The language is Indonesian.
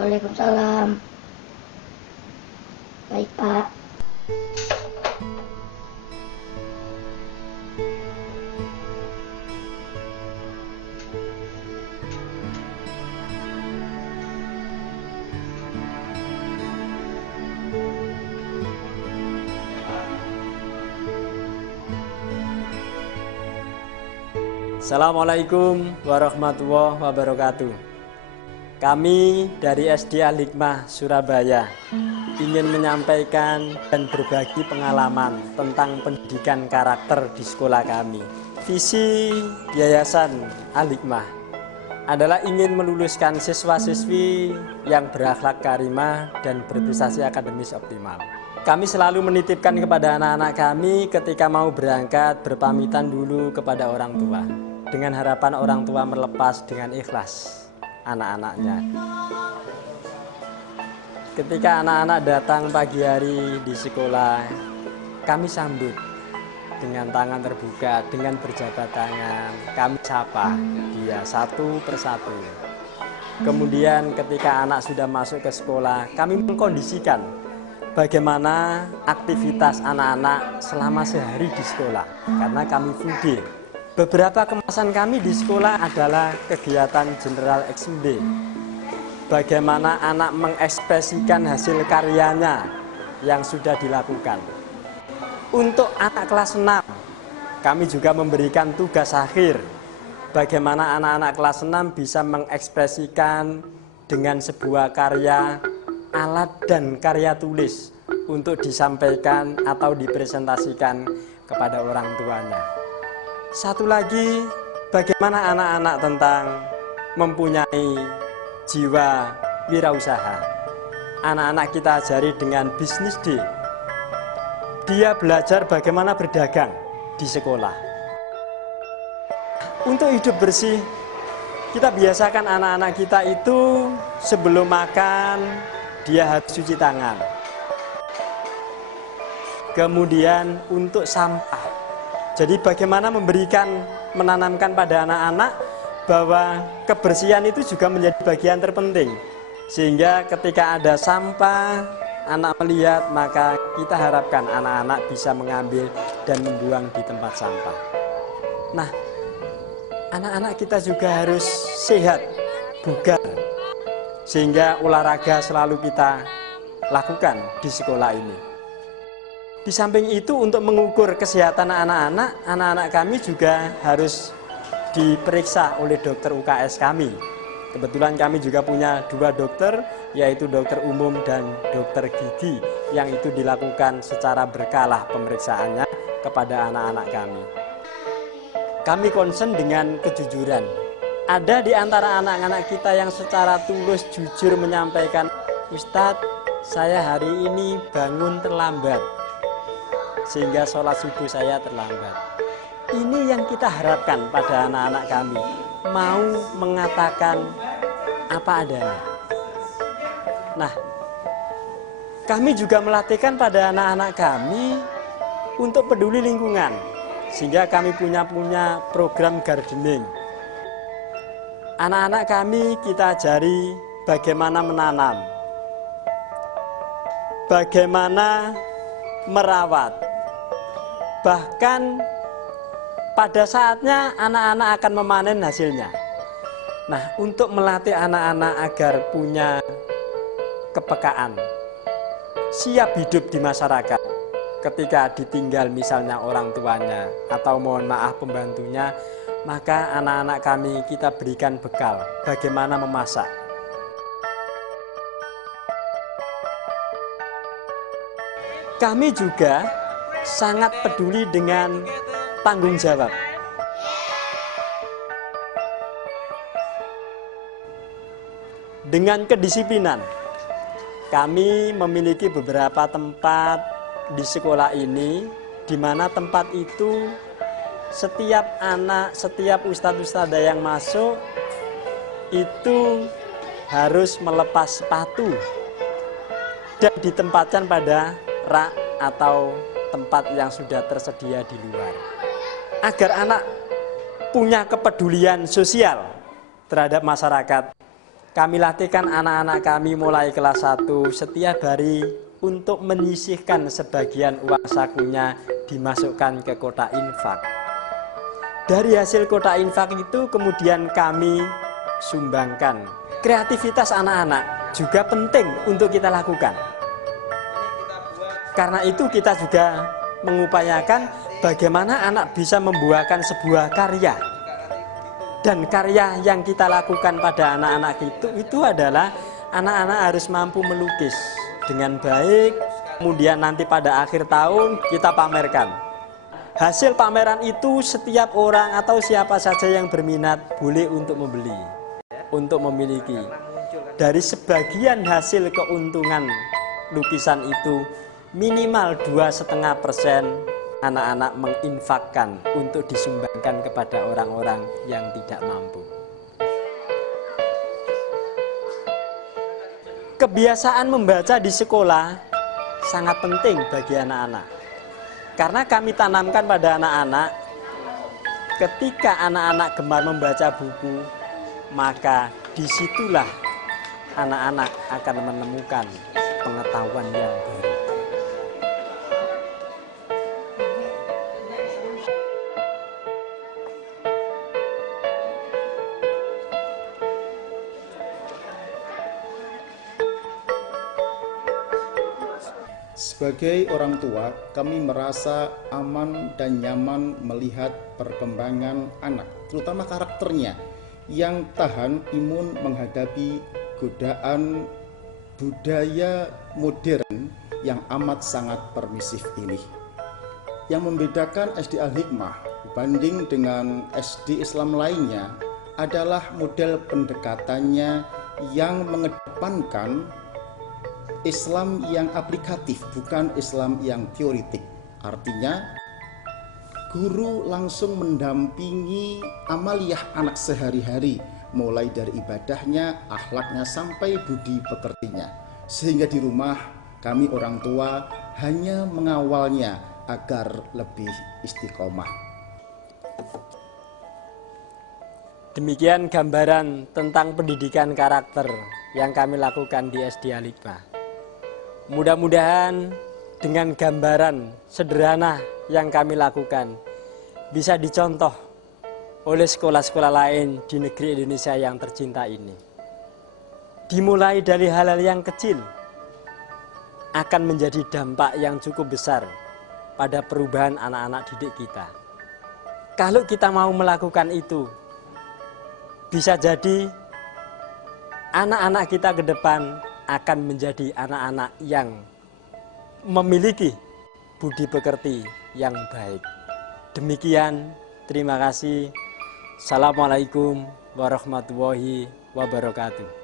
Waalaikumsalam. Baik, Pak. Assalamualaikum warahmatullahi wabarakatuh. Kami dari SD Al-Hikmah Surabaya ingin menyampaikan dan berbagi pengalaman tentang pendidikan karakter di sekolah kami. Visi Yayasan Al-Hikmah adalah ingin meluluskan siswa-siswi yang berakhlak karimah dan berprestasi akademis optimal. Kami selalu menitipkan kepada anak-anak kami ketika mau berangkat berpamitan dulu kepada orang tua, dengan harapan orang tua melepas dengan ikhlas anak-anaknya. Ketika anak-anak datang pagi hari di sekolah, kami sambut dengan tangan terbuka, dengan berjabat tangan. Kami sapa dia satu persatu. Kemudian ketika anak sudah masuk ke sekolah, kami mengkondisikan bagaimana aktivitas anak-anak selama sehari di sekolah, karena kami full day. Beberapa kemasan kami di sekolah adalah kegiatan General X&D. Bagaimana anak mengekspresikan hasil karyanya yang sudah dilakukan. Untuk anak kelas 6, kami juga memberikan tugas akhir. Bagaimana anak-anak kelas 6 bisa mengekspresikan dengan sebuah karya alat dan karya tulis untuk disampaikan atau dipresentasikan kepada orang tuanya. Satu lagi, bagaimana anak-anak tentang mempunyai jiwa wirausaha. Anak-anak kita ajari dengan bisnis day. Dia belajar bagaimana berdagang di sekolah. Untuk hidup bersih, kita biasakan anak-anak kita itu sebelum makan, dia harus cuci tangan. Kemudian untuk sampah. Jadi bagaimana menanamkan pada anak-anak bahwa kebersihan itu juga menjadi bagian terpenting. Sehingga ketika ada sampah, anak melihat, maka kita harapkan anak-anak bisa mengambil dan membuang di tempat sampah. Nah, anak-anak kita juga harus sehat, bugar. Sehingga olahraga selalu kita lakukan di sekolah ini. Di samping itu, untuk mengukur kesehatan anak-anak kami juga harus diperiksa oleh dokter UKS kami. Kebetulan kami juga punya 2 dokter, yaitu dokter umum dan dokter gigi, yang itu dilakukan secara berkala pemeriksaannya kepada anak-anak kami. Kami concern dengan kejujuran. Ada di antara anak-anak kita yang secara tulus jujur menyampaikan, "Ustadz, saya hari ini bangun terlambat, sehingga sholat subuh saya terlambat." Ini yang kita harapkan pada anak-anak kami, mau mengatakan apa adanya. Nah, kami juga melatihkan pada anak-anak kami untuk peduli lingkungan, sehingga kami punya program gardening. Anak-anak kami kita ajari bagaimana menanam, bagaimana merawat. Bahkan pada saatnya anak-anak akan memanen hasilnya. Nah, untuk melatih anak-anak agar punya kepekaan, siap hidup di masyarakat, ketika ditinggal misalnya orang tuanya atau mohon maaf pembantunya, maka anak-anak kami kita berikan bekal bagaimana memasak. Kami juga sangat peduli dengan tanggung jawab. Dengan kedisiplinan, kami memiliki beberapa tempat di sekolah ini, di mana tempat itu setiap anak, setiap ustadz-ustadzah yang masuk itu harus melepas sepatu dan ditempatkan pada rak atau tempat yang sudah tersedia di luar, agar anak punya kepedulian sosial terhadap masyarakat kami latihkan anak-anak kami mulai kelas 1 setiap hari untuk menyisihkan sebagian uang sakunya dimasukkan ke kotak infak. Dari hasil kotak infak itu kemudian kami sumbangkan. Kreativitas anak-anak juga penting untuk kita lakukan. Karena itu kita juga mengupayakan bagaimana anak bisa membuahkan sebuah karya. Dan karya yang kita lakukan pada anak-anak itu adalah anak-anak harus mampu melukis dengan baik. Kemudian nanti pada akhir tahun kita pamerkan. Hasil pameran itu setiap orang atau siapa saja yang berminat boleh untuk membeli, untuk memiliki. Dari sebagian hasil keuntungan lukisan itu minimal 2,5% anak-anak menginfakkan untuk disumbangkan kepada orang-orang yang tidak mampu. Kebiasaan membaca di sekolah sangat penting bagi anak-anak. Karena kami tanamkan pada anak-anak, ketika anak-anak gemar membaca buku, maka disitulah anak-anak akan menemukan pengetahuan yang baru. Sebagai orang tua, kami merasa aman dan nyaman melihat perkembangan anak, terutama karakternya yang tahan imun menghadapi godaan budaya modern yang amat sangat permisif ini. Yang membedakan SD Al-Hikmah dibanding dengan SD Islam lainnya adalah model pendekatannya yang mengedepankan Islam yang aplikatif, bukan Islam yang teoritik. Artinya, guru langsung mendampingi amaliyah anak sehari-hari, mulai dari ibadahnya, akhlaknya, sampai budi pekertinya. Sehingga di rumah, kami orang tua hanya mengawalnya agar lebih istiqomah. Demikian gambaran tentang pendidikan karakter yang kami lakukan di SD Al-Hikmah. Mudah-mudahan dengan gambaran sederhana yang kami lakukan bisa dicontoh oleh sekolah-sekolah lain di negeri Indonesia yang tercinta ini. Dimulai dari hal-hal yang kecil akan menjadi dampak yang cukup besar pada perubahan anak-anak didik kita. Kalau kita mau melakukan itu, bisa jadi anak-anak kita ke depan akan menjadi anak-anak yang memiliki budi pekerti yang baik. Demikian, terima kasih. Assalamualaikum warahmatullahi wabarakatuh.